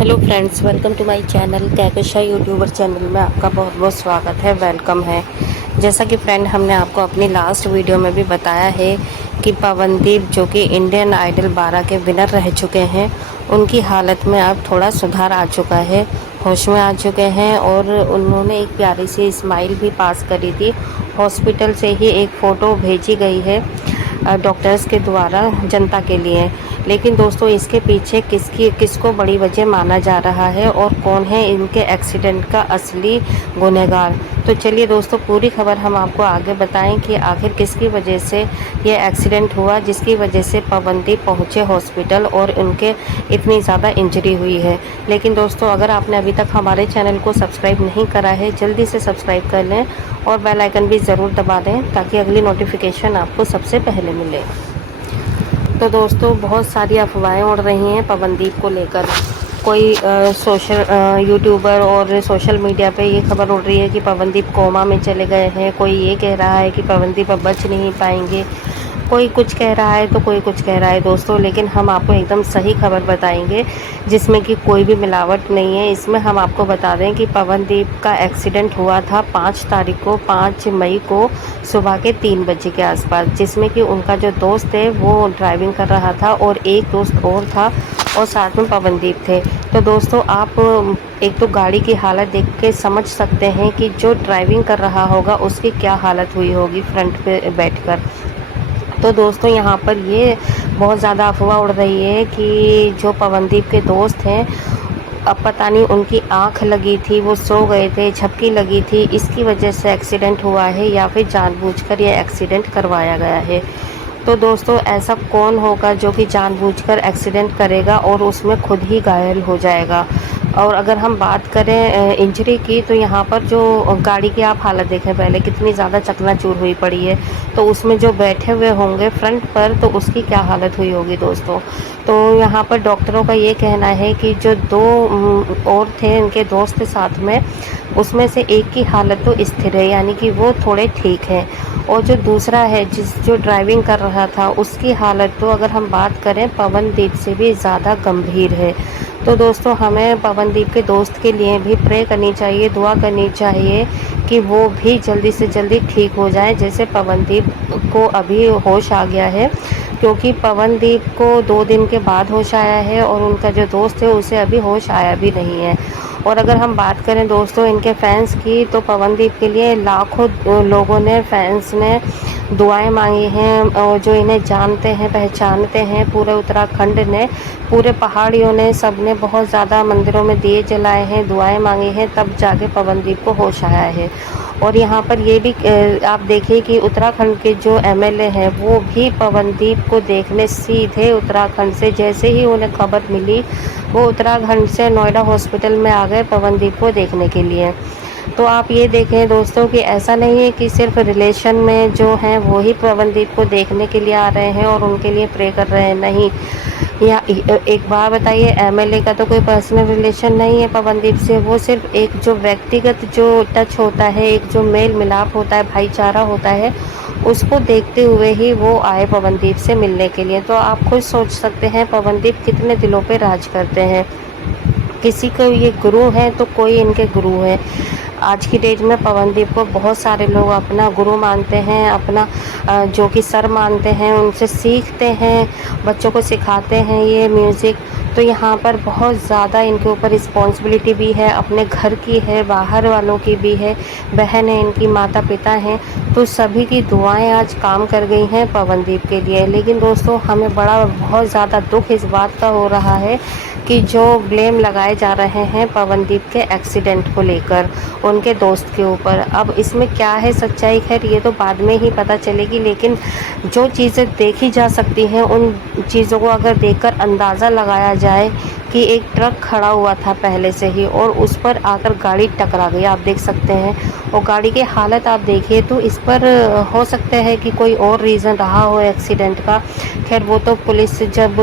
Hello friends, welcome to my channel Kahkashan YouTuber channel में आपका बहुत बहुत स्वागत है, वेलकम है। जैसा कि फ्रेंड हमने आपको अपनी लास्ट वीडियो में भी बताया है कि पवनदीप जो कि इंडियन आइडल 12 के विनर रह चुके हैं, उनकी हालत में अब थोड़ा सुधार आ चुका है, होश में आ चुके हैं और उन्होंने एक प्यारी सी स्माइल भी पास करी थी। हॉस्पिटल से ही एक फ़ोटो भेजी गई है डॉक्टर्स के द्वारा जनता के लिए। लेकिन दोस्तों, इसके पीछे किसको बड़ी वजह माना जा रहा है और कौन है इनके एक्सीडेंट का असली गुनहगार। तो चलिए दोस्तों, पूरी खबर हम आपको आगे बताएं कि आखिर किसकी वजह से ये एक्सीडेंट हुआ, जिसकी वजह से पवनदीप पहुंचे हॉस्पिटल और उनके इतनी ज़्यादा इंजरी हुई है। लेकिन दोस्तों, अगर आपने अभी तक हमारे चैनल को सब्सक्राइब नहीं करा है, जल्दी से सब्सक्राइब कर लें और बेल आइकन भी ज़रूर दबा दें ताकि अगली नोटिफिकेशन आपको सबसे पहले मिले। तो दोस्तों, बहुत सारी अफवाहें उड़ रही हैं पवनदीप को लेकर। कोई सोशल यूट्यूबर और सोशल मीडिया पे ये खबर उड़ रही है कि पवनदीप कोमा में चले गए हैं। कोई ये कह रहा है कि पवनदीप अब बच नहीं पाएंगे। कोई कुछ कह रहा है तो कोई कुछ कह रहा है दोस्तों, लेकिन हम आपको एकदम सही खबर बताएंगे जिसमें कि कोई भी मिलावट नहीं है। इसमें हम आपको बता दें कि पवनदीप का एक्सीडेंट हुआ था 5 मई को सुबह के 3 बजे के आसपास, जिसमें कि उनका जो दोस्त है वो ड्राइविंग कर रहा था और एक दोस्त और था और साथ में पवनदीप थे। तो दोस्तों, आप एक तो गाड़ी की हालत देख के समझ सकते हैं कि जो ड्राइविंग कर रहा होगा उसकी क्या हालत हुई होगी फ्रंट पे बैठकर। तो दोस्तों, यहाँ पर ये बहुत ज़्यादा अफवाह उड़ रही है कि जो पवनदीप के दोस्त हैं, अब पता नहीं उनकी आंख लगी थी, वो सो गए थे, झपकी लगी थी, इसकी वजह से एक्सीडेंट हुआ है या फिर जानबूझकर ये एक्सीडेंट करवाया गया है। तो दोस्तों, ऐसा कौन होगा जो कि जानबूझकर एक्सीडेंट करेगा और उसमें खुद ही घायल हो जाएगा। और अगर हम बात करें इंजरी की, तो यहाँ पर जो गाड़ी की आप हालत देखें पहले, कितनी ज़्यादा चकनाचूर हुई पड़ी है। तो उसमें जो बैठे हुए होंगे फ्रंट पर, तो उसकी क्या हालत हुई होगी दोस्तों। तो यहाँ पर डॉक्टरों का ये कहना है कि जो दो और थे इनके दोस्त साथ में, उसमें से एक की हालत तो स्थिर है, यानी कि वो थोड़े ठीक हैं, और जो दूसरा है जो ड्राइविंग कर रहा था, उसकी हालत तो अगर हम बात करें पवनदीप से भी ज़्यादा गंभीर है। तो दोस्तों, हमें पवनदीप के दोस्त के लिए भी प्रे करनी चाहिए, दुआ करनी चाहिए कि वो भी जल्दी से जल्दी ठीक हो जाए, जैसे पवनदीप को अभी होश आ गया है। क्योंकि पवनदीप को 2 दिन के बाद होश आया है और उनका जो दोस्त है उसे अभी होश आया भी नहीं है। और अगर हम बात करें दोस्तों इनके फैंस की, तो पवनदीप के लिए लाखों लोगों ने, फैंस ने दुआएं मांगी हैं, और जो इन्हें जानते हैं, पहचानते हैं, पूरे उत्तराखंड ने, पूरे पहाड़ियों ने, सब ने बहुत ज़्यादा मंदिरों में दिए जलाए हैं, दुआएं मांगी हैं, तब जाके पवनदीप को होश आया है। और यहाँ पर ये भी आप देखिए कि उत्तराखंड के जो एमएलए हैं, वो भी पवनदीप को देखने सीधे उत्तराखंड से, जैसे ही उन्हें खबर मिली, वो उत्तराखंड से नोएडा हॉस्पिटल में आ गए पवनदीप को देखने के लिए। तो आप ये देखें दोस्तों कि ऐसा नहीं है कि सिर्फ रिलेशन में जो हैं वो ही पवनदीप को देखने के लिए आ रहे हैं और उनके लिए प्रे कर रहे हैं, नहीं। या एक बात बताइए, एमएलए का तो कोई पर्सनल रिलेशन नहीं है पवनदीप से, वो सिर्फ एक जो व्यक्तिगत जो टच होता है, एक जो मेल मिलाप होता है, भाईचारा होता है, उसको देखते हुए ही वो आए पवनदीप से मिलने के लिए। तो आप खुद सोच सकते हैं पवनदीप कितने दिलों पे राज करते हैं। किसी को ये गुरु हैं तो कोई इनके गुरु हैं। आज की डेट में पवनदीप को बहुत सारे लोग अपना गुरु मानते हैं, अपना जो कि सर मानते हैं, उनसे सीखते हैं, बच्चों को सिखाते हैं ये म्यूज़िक। तो यहाँ पर बहुत ज़्यादा इनके ऊपर रिस्पॉन्सिबिलिटी भी है, अपने घर की है, बाहर वालों की भी है, बहन है इनकी, माता पिता हैं, तो सभी की दुआएं आज काम कर गई हैं पवनदीप के लिए। लेकिन दोस्तों, हमें बहुत ज़्यादा दुख इस बात का हो रहा है कि जो ब्लेम लगाए जा रहे हैं पवनदीप के एक्सीडेंट को लेकर उनके दोस्त के ऊपर, अब इसमें क्या है सच्चाई, खैर ये तो बाद में ही पता चलेगी। लेकिन जो चीज़ें देखी जा सकती हैं, उन चीज़ों को अगर देखकर अंदाज़ा लगाया जाए कि एक ट्रक खड़ा हुआ था पहले से ही और उस पर आकर गाड़ी टकरा गई, आप देख सकते हैं, और गाड़ी की हालत आप देखिए, तो इस पर हो सकता है कि कोई और रीज़न रहा हो एक्सीडेंट का। खैर वो तो पुलिस जब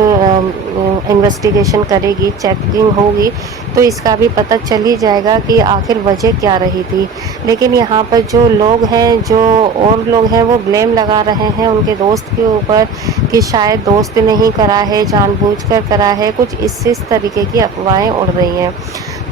इन्वेस्टिगेशन करेगी, चेकिंग होगी, तो इसका भी पता चल ही जाएगा कि आखिर वजह क्या रही थी। लेकिन यहाँ पर जो लोग हैं, जो और लोग हैं, वो ब्लेम लगा रहे हैं उनके दोस्त के ऊपर कि शायद दोस्त ने ही करा है, जानबूझकर करा है, कुछ इस तरीके की अफवाहें उड़ रही हैं।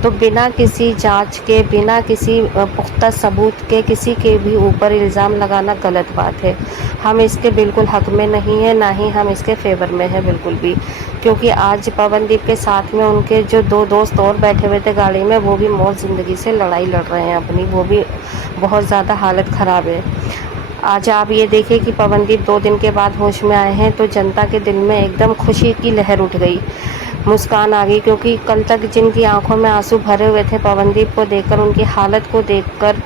तो बिना किसी जांच के, बिना किसी पुख्ता सबूत के किसी के भी ऊपर इल्ज़ाम लगाना गलत बात है। हम इसके बिल्कुल हक में नहीं है, ना ही हम इसके फेवर में हैं बिल्कुल भी। क्योंकि आज पवनदीप के साथ में उनके जो 2 दोस्त और बैठे हुए थे गाड़ी में, वो भी मौत ज़िंदगी से लड़ाई लड़ रहे हैं अपनी, वो भी बहुत ज़्यादा हालत ख़राब है। आज आप ये देखिए कि पवनदीप 2 दिन के बाद होश में आए हैं, तो जनता के दिल में एकदम खुशी की लहर उठ गई, मुस्कान आ गई। क्योंकि कल तक जिनकी आंखों में आंसू भरे हुए थे पवनदीप को देखकर, उनकी हालत को देखकर,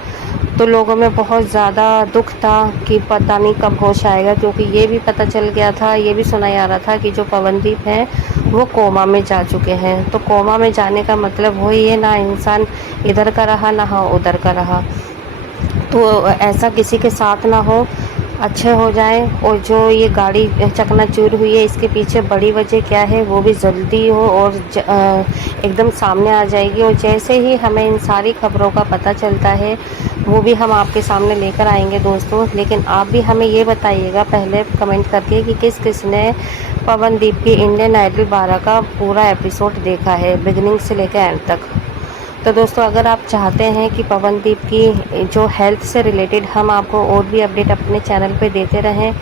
तो लोगों में बहुत ज़्यादा दुख था कि पता नहीं कब होश आएगा। क्योंकि ये भी पता चल गया था, ये भी सुना जा रहा था कि जो पवनदीप हैं वो कोमा में जा चुके हैं। तो कोमा में जाने का मतलब वही है, ना इंसान इधर का रहा ना उधर का रहा। तो ऐसा किसी के साथ ना हो, अच्छे हो जाए। और जो ये गाड़ी चकनाचूर हुई है, इसके पीछे बड़ी वजह क्या है वो भी जल्दी हो और एकदम सामने आ जाएगी। और जैसे ही हमें इन सारी खबरों का पता चलता है, वो भी हम आपके सामने लेकर आएंगे दोस्तों। लेकिन आप भी हमें ये बताइएगा पहले कमेंट करके कि किस किस ने पवनदीप की इंडियन आइडल 12 का पूरा एपिसोड देखा है, बिगिनिंग से लेकर एंड तक। तो दोस्तों, अगर आप चाहते हैं कि पवनदीप की जो हेल्थ से रिलेटेड हम आपको और भी अपडेट अपने चैनल पे देते रहें,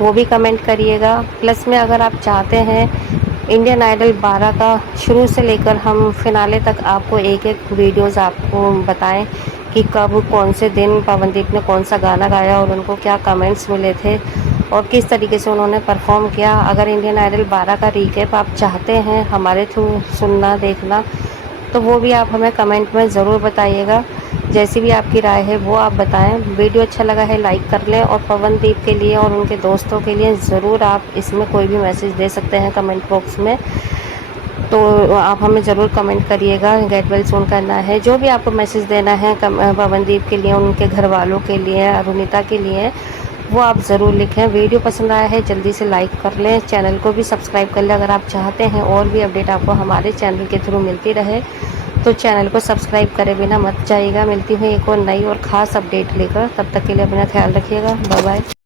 वो भी कमेंट करिएगा। प्लस में अगर आप चाहते हैं इंडियन आइडल 12 का शुरू से लेकर हम फिनाले तक आपको एक एक वीडियोस आपको बताएं कि कब कौन से दिन पवनदीप ने कौन सा गाना गाया और उनको क्या कमेंट्स मिले थे और किस तरीके से उन्होंने परफॉर्म किया। अगर इंडियन आइडल 12 का रिकैप आप चाहते हैं हमारे थ्रू सुनना, देखना, तो वो भी आप हमें कमेंट में ज़रूर बताइएगा। जैसी भी आपकी राय है वो आप बताएं। वीडियो अच्छा लगा है लाइक कर लें, और पवनदीप के लिए और उनके दोस्तों के लिए ज़रूर आप इसमें कोई भी मैसेज दे सकते हैं कमेंट बॉक्स में। तो आप हमें ज़रूर कमेंट करिएगा, गेट वेल सून करना है। जो भी आपको मैसेज देना है पवनदीप के लिए, उनके घर वालों के लिए, अरुणिता के लिए, वो आप ज़रूर लिखें। वीडियो पसंद आया है जल्दी से लाइक कर लें, चैनल को भी सब्सक्राइब कर लें। अगर आप चाहते हैं और भी अपडेट आपको हमारे चैनल के थ्रू मिलती रहे, तो चैनल को सब्सक्राइब करे बिना मत जाइएगा। मिलती हूँ एक और नई और ख़ास अपडेट लेकर, तब तक के लिए अपना ख्याल रखिएगा। Bye bye.